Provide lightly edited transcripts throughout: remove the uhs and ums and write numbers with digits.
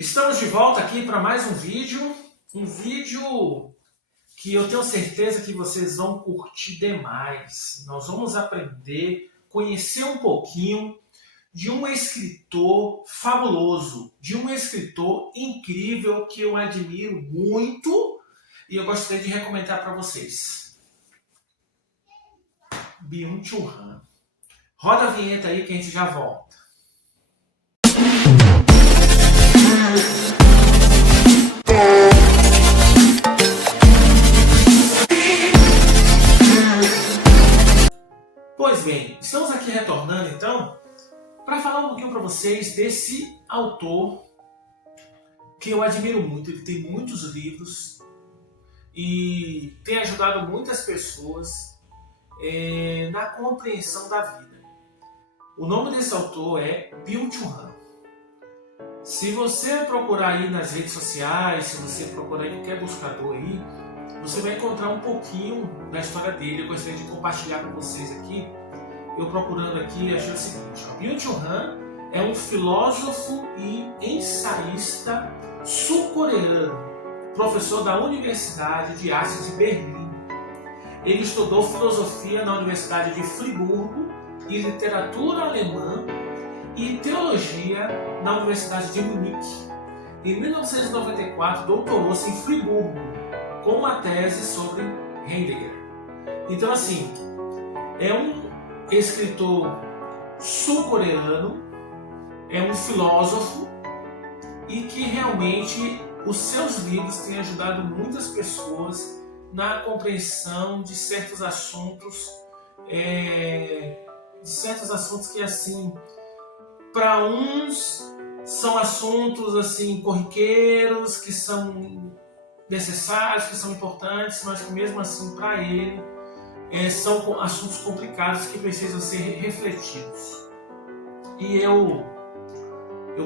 Estamos de volta aqui para mais um vídeo que eu tenho certeza que vocês vão curtir demais. Nós vamos aprender, conhecer um pouquinho de um escritor fabuloso, de um escritor incrível que eu admiro muito e eu gostaria de recomendar para vocês. Byung-Chul Han. Roda a vinheta aí que a gente já volta. Pois bem, estamos aqui retornando então para falar um pouquinho para vocês desse autor que eu admiro muito. Ele tem muitos livros e tem ajudado muitas pessoas na compreensão da vida. O nome desse autor é Byung-Chul Han. Se você procurar aí nas redes sociais, se você procurar em qualquer buscador aí, você vai encontrar um pouquinho da história dele. Eu gostaria de compartilhar com vocês aqui. Eu procurando aqui, achei o seguinte: Byung-Chul Han é um filósofo e ensaísta sul-coreano, professor da Universidade de Artes de Berlim. Ele estudou filosofia na Universidade de Friburgo e literatura alemã e teologia na Universidade de Munique. Em 1994, doutorou-se em Friburgo com uma tese sobre Heidegger. Então, assim, é um escritor sul-coreano, é um filósofo e que realmente os seus livros têm ajudado muitas pessoas na compreensão de certos assuntos, que assim, para uns são assuntos assim corriqueiros, que são necessários, que são importantes, mas que mesmo assim para ele são assuntos complicados que precisam ser refletidos. E eu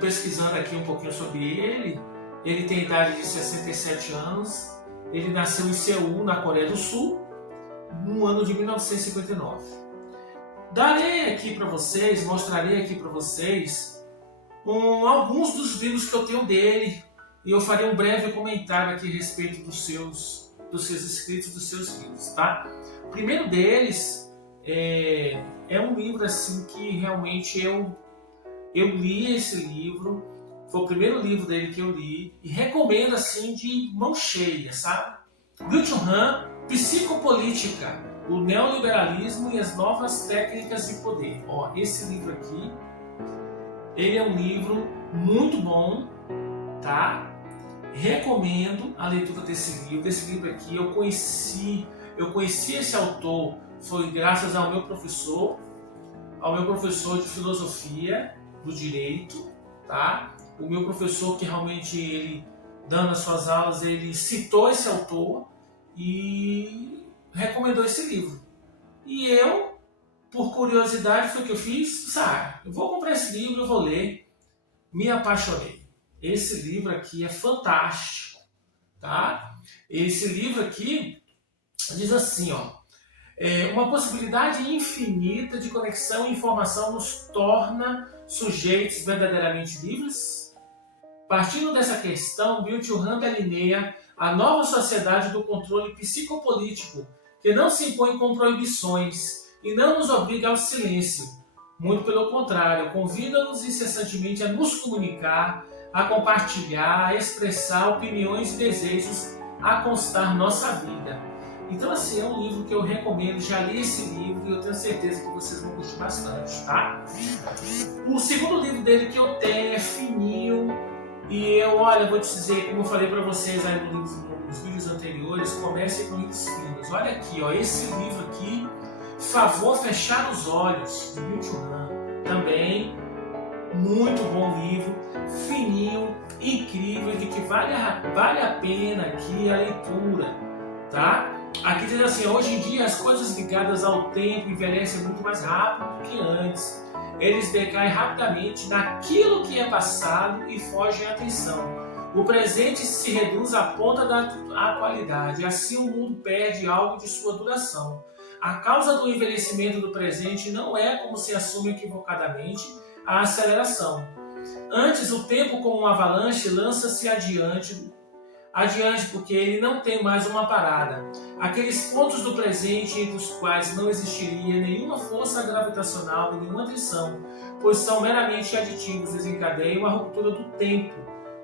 pesquisando aqui um pouquinho sobre ele tem idade de 67 anos, ele nasceu em Seul, na Coreia do Sul, no ano de 1959. Mostrarei aqui para vocês alguns dos livros que eu tenho dele, e eu farei um breve comentário aqui a respeito dos seus escritos, dos seus livros, tá? O primeiro deles é um livro assim que realmente eu li esse livro, foi o primeiro livro dele que eu li e recomendo assim de mão cheia, sabe? Byung-Chul Han, Psicopolítica, o neoliberalismo e as novas técnicas de poder. Ó, esse livro aqui, ele é um livro muito bom, tá? Recomendo a leitura desse livro. Esse livro aqui eu conheci esse autor foi graças ao meu professor de filosofia do direito, tá? O meu professor que realmente ele dando as suas aulas, ele citou esse autor e recomendou esse livro. E eu, por curiosidade, foi o que eu fiz. Eu vou comprar esse livro, eu vou ler. Me apaixonei. Esse livro aqui é fantástico, tá? Esse livro aqui diz assim, ó: uma possibilidade infinita de conexão e informação nos torna sujeitos verdadeiramente livres? Partindo dessa questão, Byung-Chul Han delineia a nova sociedade do controle psicopolítico, que não se impõe com proibições e não nos obriga ao silêncio. Muito pelo contrário, convida-nos incessantemente a nos comunicar, a compartilhar, a expressar opiniões e desejos, a constar nossa vida. Então, assim, é um livro que eu recomendo, já li esse livro e eu tenho certeza que vocês vão curtir bastante, tá? O segundo livro dele que eu tenho é fininho e vou te dizer, como eu falei para vocês aí nos vídeos anteriores, comece com livros finos. Olha aqui, ó, esse livro aqui, Favor Fechar os Olhos, de Byung-Chul Han, também muito bom livro, fininho, incrível, de que vale a pena aqui a leitura, tá? Aqui diz assim: hoje em dia as coisas ligadas ao tempo envelhecem muito mais rápido do que antes. Eles decaem rapidamente naquilo que é passado e fogem à atenção. O presente se reduz à ponta da atualidade, assim o mundo perde algo de sua duração. A causa do envelhecimento do presente não é, como se assume equivocadamente, a aceleração, Antes, o tempo como uma avalanche lança-se adiante, porque ele não tem mais uma parada. Aqueles pontos do presente entre os quais não existiria nenhuma força gravitacional e nenhuma tensão, pois são meramente aditivos, desencadeiam a ruptura do tempo,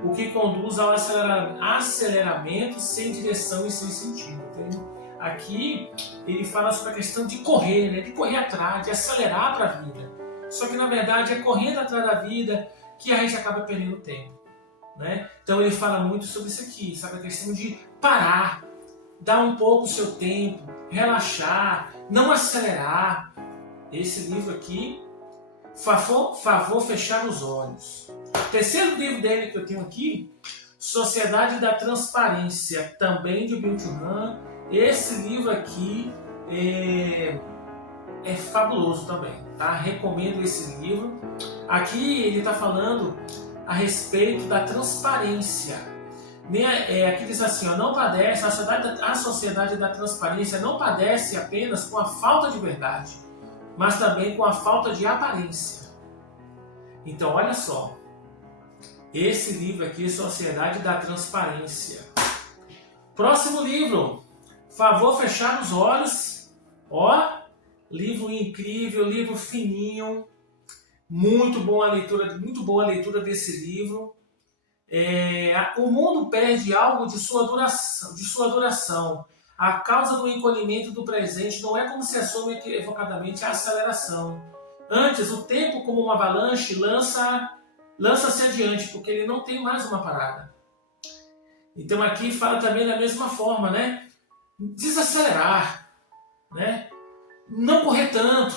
o que conduz ao aceleramento sem direção e sem sentido. Então, aqui ele fala sobre a questão de correr, né? De correr atrás, de acelerar para a vida. Só que na verdade é correndo atrás da vida que a gente acaba perdendo tempo, né? Então ele fala muito sobre isso aqui, sabe? A questão de parar, dar um pouco o seu tempo, relaxar, não acelerar. Esse livro aqui, favor fechar os olhos. O terceiro livro dele que eu tenho aqui, Sociedade da Transparência, também de Byung-Chul Han. Esse livro aqui é fabuloso também, tá? Recomendo esse livro. Aqui ele está falando a respeito da transparência. Aqui diz assim, ó, não padece, a sociedade da transparência não padece apenas com a falta de verdade, mas também com a falta de aparência. Então, olha só, esse livro aqui, Sociedade da Transparência. Próximo livro, Favor Fechar os Olhos. Ó, livro incrível, livro fininho, muito boa a leitura desse livro. O mundo perde algo de sua duração. A causa do encolhimento do presente não é como se assume equivocadamente a aceleração. Antes, o tempo como uma avalanche lança-se adiante, porque ele não tem mais uma parada. Então aqui fala também da mesma forma, né? Desacelerar, né? Não correr tanto,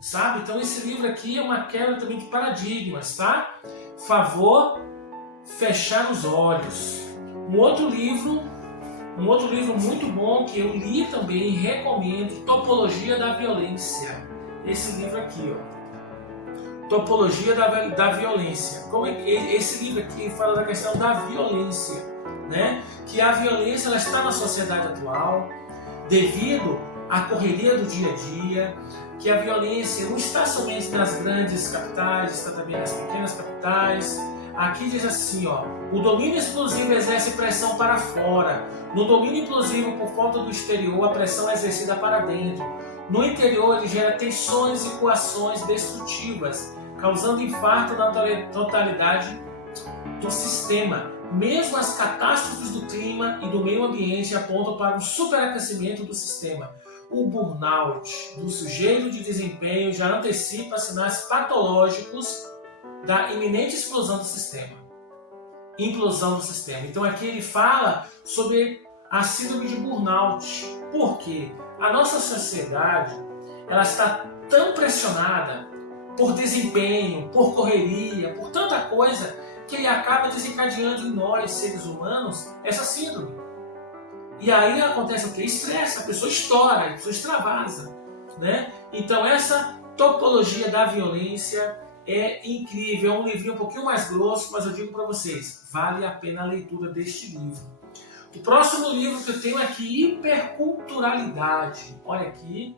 sabe? Então esse livro aqui é uma quebra também de paradigmas, tá? Favor fechar os olhos. Um outro livro muito bom que eu li também e recomendo, Topologia da Violência. Esse livro aqui, ó. Topologia da Violência. Esse livro aqui fala da questão da violência, né? Que a violência ela está na sociedade atual devido à correria do dia a dia, que a violência não está somente nas grandes capitais, está também nas pequenas capitais. Aqui diz assim, ó, o domínio explosivo exerce pressão para fora. No domínio implosivo, por falta do exterior, a pressão é exercida para dentro. No interior, ele gera tensões e coações destrutivas, causando infarto na totalidade do sistema. Mesmo as catástrofes do clima e do meio ambiente apontam para um superaquecimento do sistema. O burnout do sujeito de desempenho já antecipa sinais patológicos da iminente implosão do sistema. Então aqui ele fala sobre a síndrome de burnout. Por quê? A nossa sociedade ela está tão pressionada por desempenho, por correria, por tanta coisa, que ele acaba desencadeando em nós, seres humanos, essa síndrome. E aí acontece o quê? Estresse, a pessoa estoura, a pessoa extravasa, né? Então essa topologia da violência é incrível, é um livrinho um pouquinho mais grosso, mas eu digo para vocês, vale a pena a leitura deste livro. O próximo livro que eu tenho aqui, Hiperculturalidade. Olha aqui,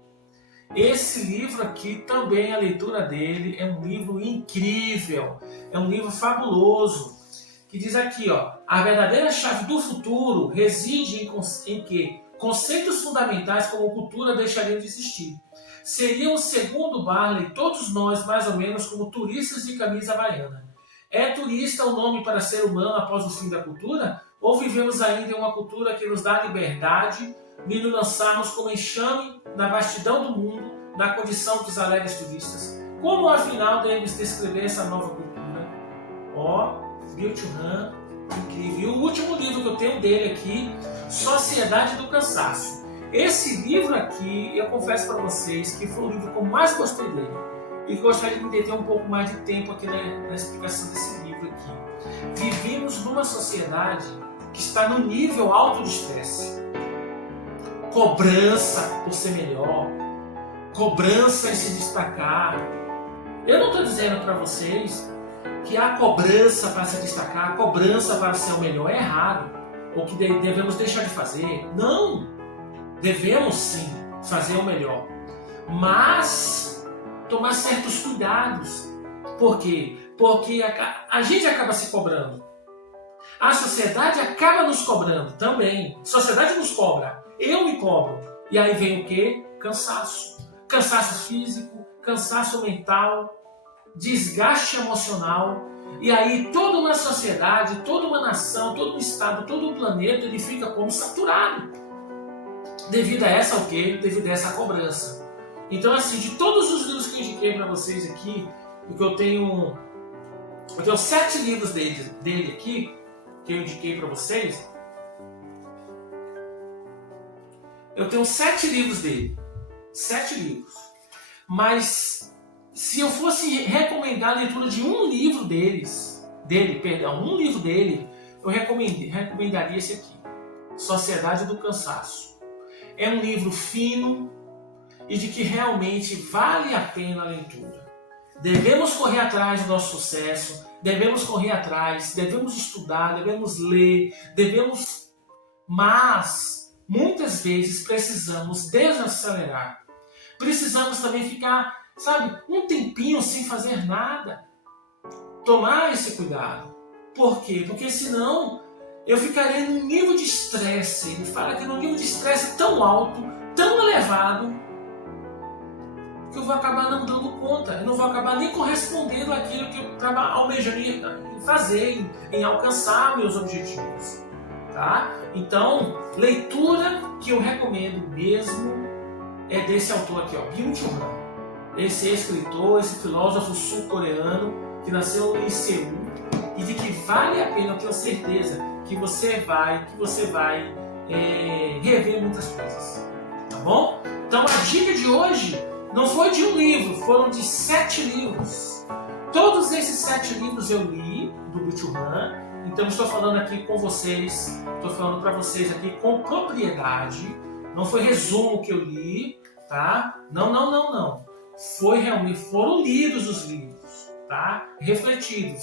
esse livro aqui também, a leitura dele é um livro incrível, é um livro fabuloso, que diz aqui, ó, a verdadeira chave do futuro reside em que conceitos fundamentais como cultura deixariam de existir. Seria o segundo Barley, todos nós mais ou menos como turistas de camisa havaiana. É turista o nome para ser humano após o fim da cultura? Ou vivemos ainda em uma cultura que nos dá liberdade de nos lançarmos como enxame na vastidão do mundo, na condição dos alegres turistas? Como afinal devemos descrever essa nova cultura? Ó, Byung-Chul Han, incrível. E o último livro que eu tenho dele aqui, Sociedade do Cansaço. Esse livro aqui, eu confesso para vocês que foi o livro que eu mais gostei dele. E gostaria de me deter um pouco mais de tempo aqui na explicação desse livro aqui. Vivemos numa sociedade que está no nível alto de estresse. Cobrança por ser melhor, cobrança em se destacar. Eu não estou dizendo para vocês que a cobrança para se destacar, a cobrança para ser o melhor é errado, ou que devemos deixar de fazer. Não! Devemos sim fazer o melhor, mas tomar certos cuidados. Por quê? porque a gente acaba se cobrando. A sociedade acaba nos cobrando também. A sociedade nos cobra. Eu me cobro. E aí vem o quê? Cansaço. Cansaço físico, cansaço mental, desgaste emocional. E aí toda uma sociedade, toda uma nação, todo um estado, todo um planeta, ele fica como saturado. Devido a essa o quê? Devido a essa cobrança. Então assim, de todos os livros que eu indiquei para vocês aqui, porque eu tenho 7 livros dele aqui, que eu indiquei para vocês. Eu tenho 7 livros dele. 7 livros. Mas se eu fosse recomendar a leitura de um livro um livro dele, eu recomendaria esse aqui. Sociedade do Cansaço. É um livro fino e de que realmente vale a pena a leitura. Devemos correr atrás do nosso sucesso, devemos correr atrás, devemos estudar, devemos ler, mas muitas vezes precisamos desacelerar. Precisamos também ficar, um tempinho sem fazer nada. Tomar esse cuidado. Por quê? Porque senão eu ficarei num nível de estresse. Ele fala que num nível de estresse tão alto, tão elevado, que eu vou acabar não dando conta. Eu não vou acabar nem correspondendo àquilo que eu estava almejando em fazer, em alcançar meus objetivos. Tá? Então, leitura que eu recomendo mesmo é desse autor aqui, Byung-Chul Han. Esse escritor, esse filósofo sul-coreano que nasceu em Seul e de que vale a pena, eu tenho certeza que você vai rever muitas coisas. Tá bom? Então a dica de hoje não foi de um livro, foram de 7 livros. Todos esses 7 livros eu li do Byung-Chul Han. Então estou falando aqui com vocês, estou falando para vocês aqui com propriedade. Não foi resumo que eu li, tá? Não. Foram lidos os livros, tá? Refletidos.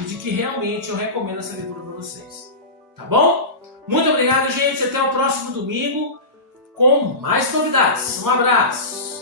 E de que realmente eu recomendo essa leitura para vocês. Tá bom? Muito obrigado, gente. Até o próximo domingo com mais novidades. Um abraço.